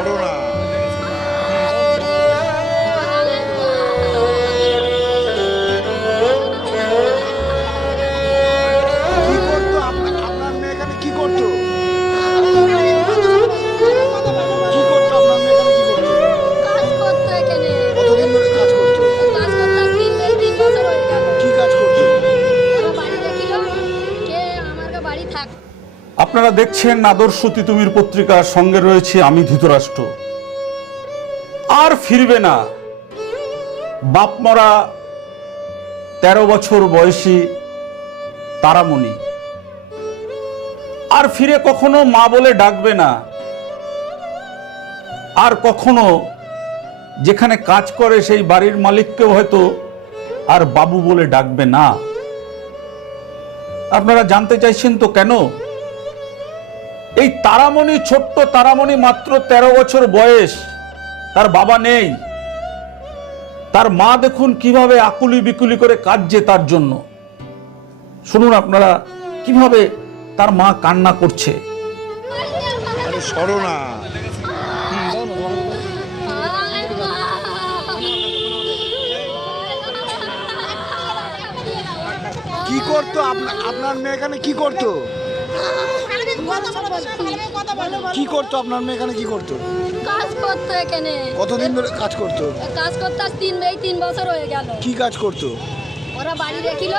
সরো না। কি করতো আপনার মেয়ে এখানে কি করতো? কি করতো আপনার মেয়ে এখানে কি করতো? কাজ করতো এখানে। কতদিন ধরে কাজ করতো? কাজ করতে আজ 3 বছর হয়ে গেল। কি কাজ করতো? ওরা বাড়ি দেখিল কে আমার বাড়ি থাক। আপনারা দেখছেন আদর্শ তিতুমির পত্রিকার সঙ্গে রয়েছে আমি ধৃতরাষ্ট্র। আর ফিরবে না বাপ মরা 13 বছর বয়সী তারামণি। আর ফিরে কখনো মা বলে ডাকবে না, আর কখনো যেখানে কাজ করে সেই বাড়ির মালিককেও হয়তো আর বাবু বলে ডাকবে না। আপনারা জানতে চাইছেন তো কেন? এই তারামণি, ছোট্ট তারামণি, মাত্র 13 বছর বয়স, তার বাবা নেই। তার মা দেখুন কিভাবে আকুলি বিকুলি করে কাঁদছে তার জন্য। শুনুন আপনারা কিভাবে তার মা কান্না করছে। আরে সরো না। কি করতো আপনার মেয়ে এখানে কি করতো? কি করতো আপনার মেয়ে এখানে কি করতো? কাজ করতো এখানে। কতদিন ধরে কাজ করতো? কাজ করতে আজ 3 বছর হয়ে গেল। কি কাজ করতো? ওরা বাড়ি দেখিল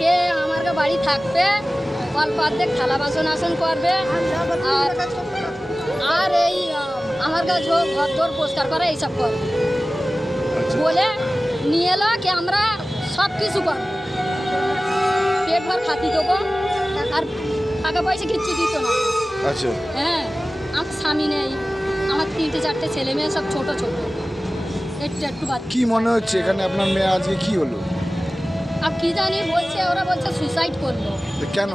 কে আমার বাড়ি থাকবে, অল্প অর্ধেক থালা বাসন আসন করবে, আর আর এই আমার কাছে ঘর দোর পরিষ্কার করে এইসব করবে বলে নিয়ে এলো কে আমরা সব কিছু করবো, পেট ভর খাতি দেবো, আর টাকা পয়সা কিচ্ছু দিত না। আচ্ছা। হ্যাঁ, আমার স্বামী নেই, আমার 3-4টে ছেলে মেয়ে সব ছোট ছোট, একটু বাচ্চা। কি মনে হচ্ছে এখানে আপনার মেয়ে আজকে কি হলো? আর কি জানি বলছে, ওরা বলছে সুসাইড করলো। কেন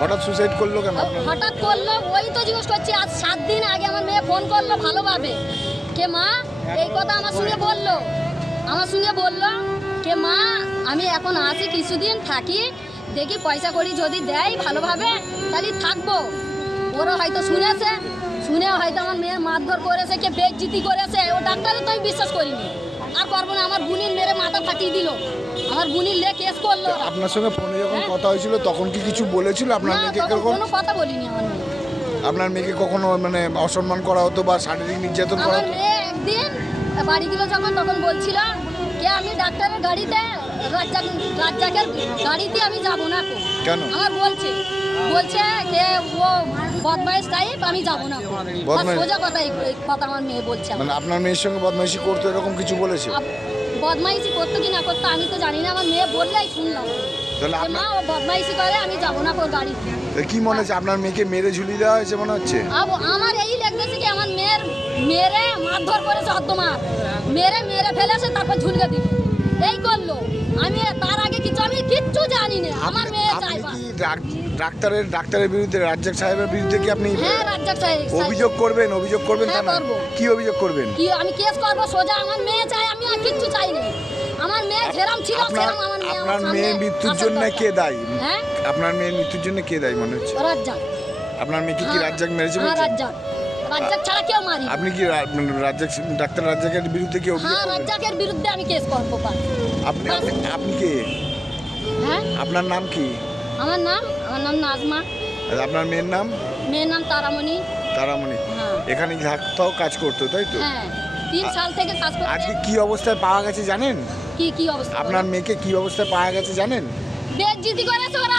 হঠাৎ সুসাইড করলো কেন? হঠাৎ করলো ওই তো জিজ্ঞেস করছি। আজ 7 দিন আগে আমার মেয়ে ফোন করলো ভালোভাবে, কে মা এই কথা আমার সঙ্গে বললো, কে মা আমি এখন আসি, কিছুদিন থাকি, দেখি পয়সা করি যদি দেয় ভালোভাবে তাহলে থাকবো। ওরা হয়তো শুনে হয়তো আমার মেয়ের মারধর করেছে, কে বেজ্জিতি করেছে, ও ডাক্তারও তো আমি বিশ্বাস করিনি, আর করবো না। আমার বোনের মেরে মাথা ফাটিয়ে দিল, আমার বোনের লে কেস করলো। আপনার সঙ্গে ফোনে যখন কথা হয়েছিল তখন কি কিছু বলেছিল আপনার মেয়েকে? কোনো কথা বলিনি আমার মেয়ে। আপনার মেয়েকে কখনো মানে অসম্মান করা হতো বা শারীরিক নির্যাতন করা আমার হতো? মেয়ে একদিন বাড়ি গেল যখন, তখন বলছিল কে আমি ডাক্তারের গাড়িতে, রাজ্জাকের গাড়িতে আমি যাবো না। কেন? আমার বলছে কে ও বদমাইশ টাইপ, আমি যাবো না। বদমাইশ? সোজা কথা, এই কথা আমার মেয়ে বলছে। মানে আপনার মেয়ের সঙ্গে বদমাইশি করতো এরকম কিছু বলেছে? বদমাইশি করতো কি না করতো আমি তো জানি না, আমার মেয়ে বললেই শুনলাম। তাহলে মা ও বদমাইশি করে, আমি যাবো না ওর গাড়িতে। কি মনে হচ্ছে আপনার মেয়েকে মেরে ঝুলিয়ে দেওয়া হয়েছে মনে হচ্ছে? আমার এই লাগতেছে কি আমার মেরে মারধর করেছে, হদ্দমার মেরে ফেলেছে, তারপর ঝুলকে দিল, এই করলো। আমি তার আগে আমি কিচ্ছু জানি না। আমার মেয়ে চাইবা ডাক্তারের বিরুদ্ধে, রাজ্জাক সাহেবের বিরুদ্ধে কি আপনি রাজ্জাক সাহেব অভিযোগ করবেন? হ্যাঁ, না করবো। কি অভিযোগ করবেন? কি আমি কেস করবো সোজা? আমার মেয়ে চাই, আমি আর কিচ্ছু চাই না। আমার মেয়ে যেরকম ছিল সেরকম আমার মেয়ে। আপনার মেয়ের মৃত্যুর জন্য কে দায়ী? হ্যাঁ, আপনার মেয়ের মৃত্যুর জন্য কে দায়ী মনে হচ্ছে? রাজ্জাক। আপনার মেয়েকে কি রাজ্জাক মেরেছে? হ্যাঁ, রাজ্জাক ছাড়া কেউ মারি। আপনি কি ডাক্তার রাজ্জাকের বিরুদ্ধে কি অভিযোগ হ্যাঁ, করবেন? রাজ্জাকের বিরুদ্ধে আমি কেস করবো। আপনি কে? হ্যাঁ, আপনার নাম কি? আমার নাম নাজমা। আর আপনার মেয়ের নাম? মেয়ের নাম তারামণি। তারামণি। হ্যাঁ। এখানে থাকতেও কাজ করতো তাই তো? হ্যাঁ, 3 সাল থেকে কাজ করতে। আজকে কি অবস্থায় পাওয়া গেছে জানেন? কি অবস্থা? আপনার মেয়েকে কি অবস্থায় পাওয়া গেছে জানেন? বেজ্জিতি করেছে ওরা,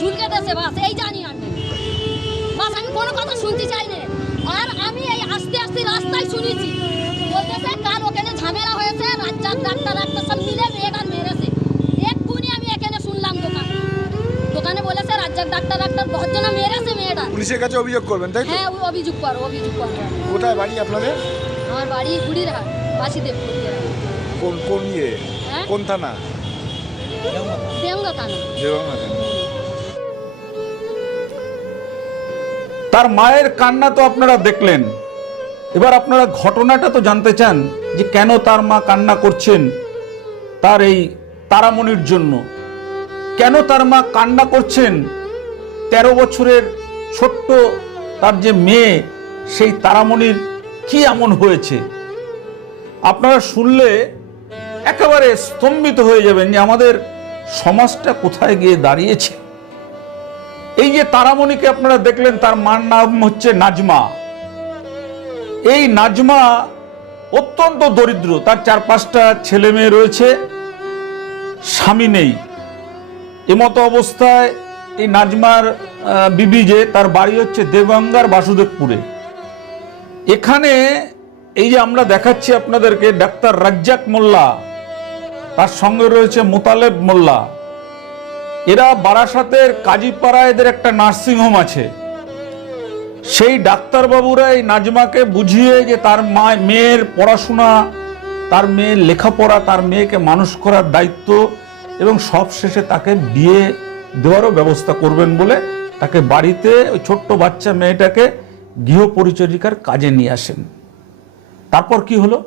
ঝুলকে দেছে, বাস এই জানি আমি। বাস আমি কোনো কথা শুনতে চাই না। আর আমি এই আস্তে রাস্তায় শুনেছি বলতেছে কাল ওখানে ঝামেলা হয়েছে, রাজ্জাক ডাক্তার সব মিলে মেয়েটার মেরেছে। এক্ষুনি আমি এখানে শুনলাম দোকানে বলেছে রাজ্জাক ডাক্তার 10 জন মেরেছে মেয়েটা। পুলিশের কাছে অভিযোগ করবেন তাই তো? হ্যাঁ, অভিযোগ করো। কোথায় বাড়ি আপনাদের? আমার বাড়ি গুড়িরহাট, বাসিদেবপুর। কোন ইয়ে? হ্যাঁ? কোন থানা? দেওঙ্গা থানা। দেওয়ানা থানা। তার মায়ের কান্না তো আপনারা দেখলেন। এবার আপনারা ঘটনাটা তো জানতে চান যে কেন তার মা কান্না করছেন তার এই তারামণির জন্য। কেন তার মা কান্না করছেন 13 বছরের ছোট্ট তার যে মেয়ে সেই তারামণির কি এমন হয়েছে? আপনারা শুনলে একেবারে স্তম্ভিত হয়ে যাবেন যে আমাদের সমাজটা কোথায় গিয়ে দাঁড়িয়েছে। এই যে তারামণিকে আপনারা দেখলেন, তার মার নাম হচ্ছে নাজমা। এই নাজমা অত্যন্ত দরিদ্র, তার 4-5টা ছেলে মেয়ে রয়েছে, স্বামী নেই। এমতো অবস্থায় এই নাজমার বিবি, যে তার বাড়ি হচ্ছে দেবগঙ্গার বাসুদেবপুরে। এখানে এই যে আমরা দেখাচ্ছি আপনাদেরকে, ডাক্তার রাজ্জাক মোল্লা, তার সঙ্গে রয়েছে মোতালেব মোল্লা, এরা বারাসাতের কাজীপাড়া, এদের একটা নার্সিংহোম আছে। সেই ডাক্তারবাবুরা এই নাজমাকে বুঝিয়ে যে তার মেয়ের পড়াশোনা, তার মেয়ের লেখাপড়া, তার মেয়েকে মানুষ করার দায়িত্ব এবং সবশেষে তাকে বিয়ে দেওয়ারও ব্যবস্থা করবেন বলে তাকে বাড়িতে, ওই ছোট্ট বাচ্চা মেয়েটাকে গৃহ পরিচারিকার কাজে নিয়ে আসেন। তারপর কি হলো?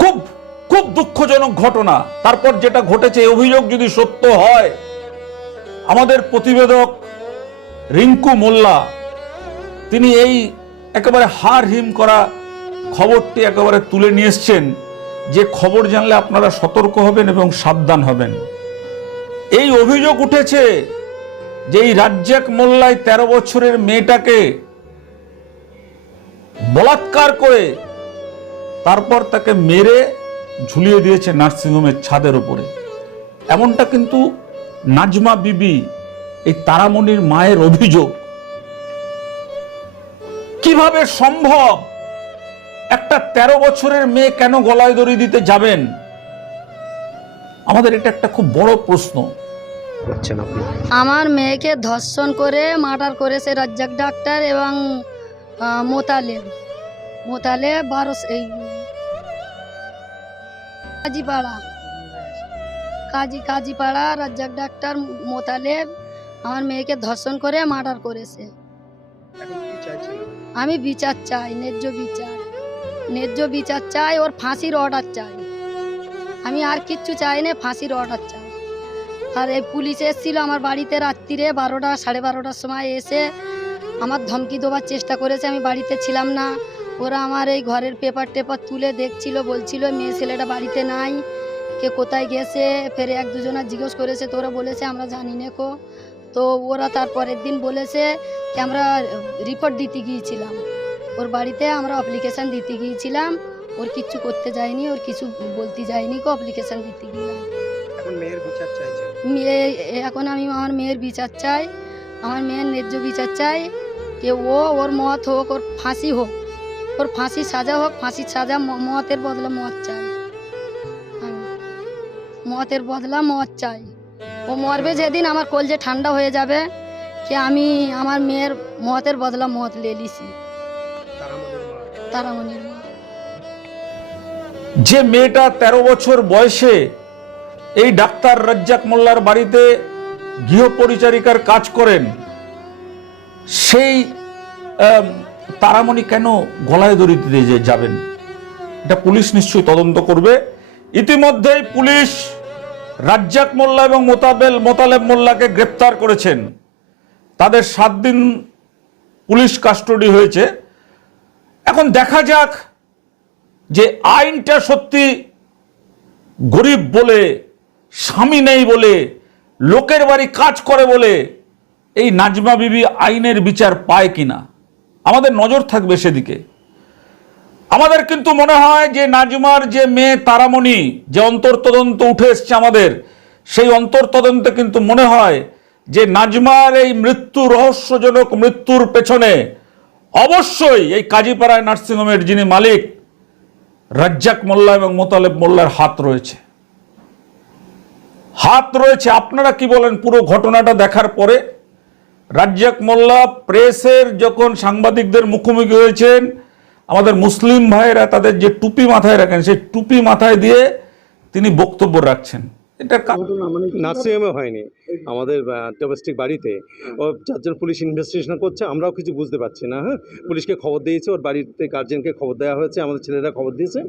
খুব খুব দুঃখজনক ঘটনা। তারপর যেটা ঘটেছে, অভিযোগ যদি সত্য হয়, আমাদের প্রতিবেদক রিঙ্কু মোল্লা, তিনি এই একেবারে হাড় হিম করা খবরটি একেবারে তুলে নিয়ে এসছেন, যে খবর জানলে আপনারা সতর্ক হবেন এবং সাবধান হবেন। এই অভিযোগ উঠেছে যে এই রাজ্জাক মোল্লাই 13 বছরের মেয়েটাকে বলাৎকার করে তারপর তাকে মেরে ঝুলিয়ে দিয়েছে নার্সিংহোমের ছাদের উপরে। এমনটা কিন্তু নাজমা বিবি, এই তারামণির মায়ের অভিযোগ। কিভাবে সম্ভব? একটা 13 বছরের মেয়ে কেন গলায় দড়ি দিতে যাবেন? আমাদের এটা একটা খুব বড় প্রশ্ন। আমার মেয়েকে ধর্ষণ করে মার্ডার করেছে রাজ্জাক ডাক্তার এবং মোতালেব 12 এই কাজীপাড়া রাজ্জাক ডাক্তার মোতালেব আমার মেয়েকে ধর্ষণ করে মার্ডার করেছে। আমি বিচার চাই, ন্যায্য বিচার চাই, ওর ফাঁসির অর্ডার চাই। আমি আর কিচ্ছু চাই না, ফাঁসির অর্ডার চাই। আর এই পুলিশ এসেছিল আমার বাড়িতে রাত্রিরে 12টা 12:30টার সময় এসে আমার ধমকি দেওয়ার চেষ্টা করেছে। আমি বাড়িতে ছিলাম না। ওরা আমার এই ঘরের পেপার টেপার তুলে দেখছিল, বলছিল মেয়ে ছেলেটা বাড়িতে নাই, কে কোথায় গেছে। ফের 1-2 জিজ্ঞেস করেছে, তো ওরা বলেছে আমরা জানি না কো। তো ওরা তারপরের দিন বলেছে যে আমরা রিপোর্ট দিতে গিয়েছিলাম ওর বাড়িতে, আমরা অ্যাপ্লিকেশান দিতে গিয়েছিলাম, ওর কিচ্ছু করতে যায়নি, ওর কিছু বলতে যায়নি কো, অ্যাপ্লিকেশান দিতে গেলাম। এখন মেয়ের বিচার চাইছে। এখন আমি আমার মেয়ের বিচার চাই, আমার মেয়ের ন্যায্য বিচার চাই। যে ওর মত হোক, ওর ফাঁসি হোক, ওর ফাঁসি সাজা হোক, ফাঁসির সাজা, মতের বদলা মত চাই। আমি মতের বদলা মত চাই। ও মরবে যেদিন আমার কলজে ঠান্ডা হয়ে যাবে যে আমি আমার মেয়ের মতের বদলা মত লেলিছি। তারামণির মা, যে মেয়েটা 13 বছর বয়সে এই ডাক্তার রাজ্জাক মোল্লার বাড়িতে গৃহ পরিচারিকার কাজ করেন, সেই তারামণি কেন গলায় দড়ি দিতে যাবেন? এটা পুলিশ নিশ্চয়ই তদন্ত করবে। ইতিমধ্যেই পুলিশ রাজ্জাক মোল্লা এবং মোতালেব মোল্লাকে গ্রেপ্তার করেছেন। তাদের 7 দিন পুলিশ কাস্টডি হয়েছে। এখন দেখা যাক যে আইনটা সত্যি গরিব বলে, স্বামী নেই বলে, লোকের বাড়ি কাজ করে বলে এই নাজমা বিবি আইনের বিচার পায় কিনা। আমাদের নজর থাকবে সেদিকে। আমাদের কিন্তু মনে হয় যে নাজমার যে মেয়ে তারামণি, যে অন্তর্তদন্ত উঠে এসছে আমাদের, সেই অন্তর্তদন্তে কিন্তু মনে হয় যে নাজমার এই রহস্যজনক মৃত্যুর পেছনে অবশ্যই এই কাজীপাড়ায় নার্সিংহোমের যিনি মালিক রাজ্জাক মোল্লা এবং মোতালেব মোল্লার হাত রয়েছে। আপনারা কি বলেন পুরো ঘটনাটা দেখার পরে? রাজ্জাক মোল্লা প্রেসের যখন সাংবাদিকদের মুখোমুখি হয়েছেন, আমাদের মুসলিম ভাইয়েরা তাদের যে টুপি মাথায় রাখেন, সেই টুপি মাথায় দিয়ে তিনি বক্তব্য রাখছেন। এটা নার্সিংহোমে হয়নি, আমাদের ডোমেস্টিক বাড়িতে। ও 4 জন পুলিশ ইনভেস্টিগেশন করছে, আমরাও কিছু বুঝতে পারছি না। হ্যাঁ, পুলিশকে খবর দিয়েছে, ওর বাড়িতে গার্জেনকে খবর দেওয়া হয়েছে, আমাদের ছেলেরা খবর দিয়েছে।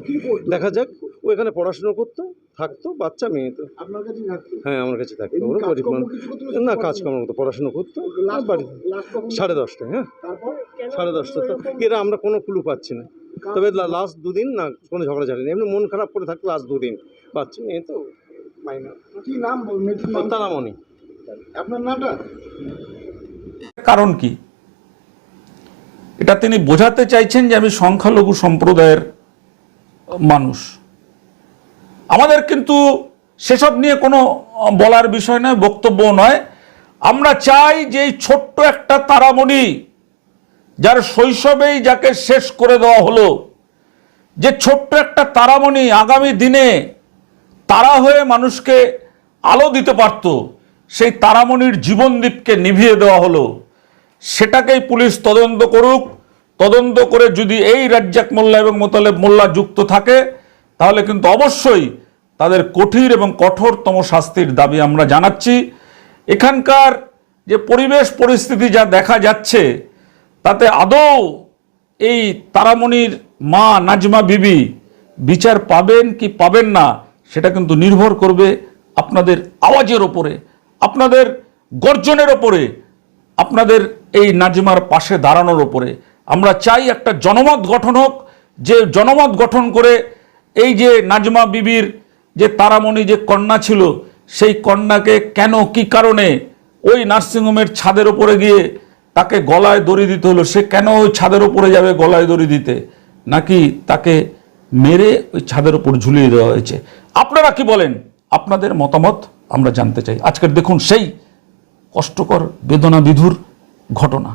দেখা যাক। ও এখানে পড়াশুনো করতো, থাকতো, বাচ্চা মেয়ে তো। আপনার কাছে থাকতো? হ্যাঁ, আমার কাছে থাকতো। এমনি ওরা গরিব কাজকর্ম মানুষ। কিছু করতো না? না, কাজকর্ম করতো, পড়াশোনা করতো। লাস্ট বাড়িতে কখন? 10:30টায়। হ্যাঁ, তারপর 10:30টা। তো এরা আমরা কোনো ক্লু পাচ্ছি না। তবে লাস্ট 2 দিন না কোনো ঝগড়াঝাটি নেই, এমনি মন খারাপ করে থাকতো লাস্ট 2 দিন। বাচ্চা মেয়ে তো, মাইনর। কি নাম মেয়েটির নাম? তারামণি। আপনার নামটা? কারণ কি? এটা তিনি বোঝাতে চাইছেন যে আমি সংখ্যালঘু সম্প্রদায়ের মানুষ। আমাদের কিন্তু সেসব নিয়ে কোনো বলার বিষয় নয়, বক্তব্য নয়। আমরা চাই যে এই ছোট্ট একটা তারামণি, যার শৈশবেই যাকে শেষ করে দেওয়া হলো, যে ছোট্ট একটা তারামণি আগামী দিনে তারা হয়ে মানুষকে আলো দিতে পারত, সেই তারামণির জীবনদীপকে নিভিয়ে দেওয়া হলো। সেটাকেই পুলিশ তদন্ত করুক। তদন্ত করে যদি এই রাজ্জাক মোল্লা এবং মোতালেব মোল্লা যুক্ত থাকে, তাহলে কিন্তু অবশ্যই তাদের কঠিন এবং কঠোরতম শাস্তির দাবি আমরা জানাচ্ছি। এখানকার যে পরিবেশ পরিস্থিতি যা দেখা যাচ্ছে, তাতে আদৌ এই তারামণির মা নাজমা বিবি বিচার পাবেন কি পাবেন না, সেটা কিন্তু নির্ভর করবে আপনাদের আওয়াজের ওপরে, আপনাদের গর্জনের ওপরে, আপনাদের এই নাজমার পাশে দাঁড়ানোর ওপরে। আমরা চাই একটা জনমত গঠন হোক, যে জনমত গঠন করে এই যে নাজমা বিবির যে তারামণি যে কন্যা ছিল, সেই কন্যাকে কেন কি কারণে ওই নার্সিংহোমের ছাদের ওপরে গিয়ে তাকে গলায় দড়ি দিতে হলো, সে কেন ওই ছাদের ওপরে যাবে গলায় দড়ি দিতে, নাকি তাকে মেরে ওই ছাদের ওপর ঝুলিয়ে দেওয়া হয়েছে। আপনারা কি বলেন? আপনাদের মতামত আমরা জানতে চাই। আজকের দেখুন সেই কষ্টকর বেদনা বিধুর ঘটনা।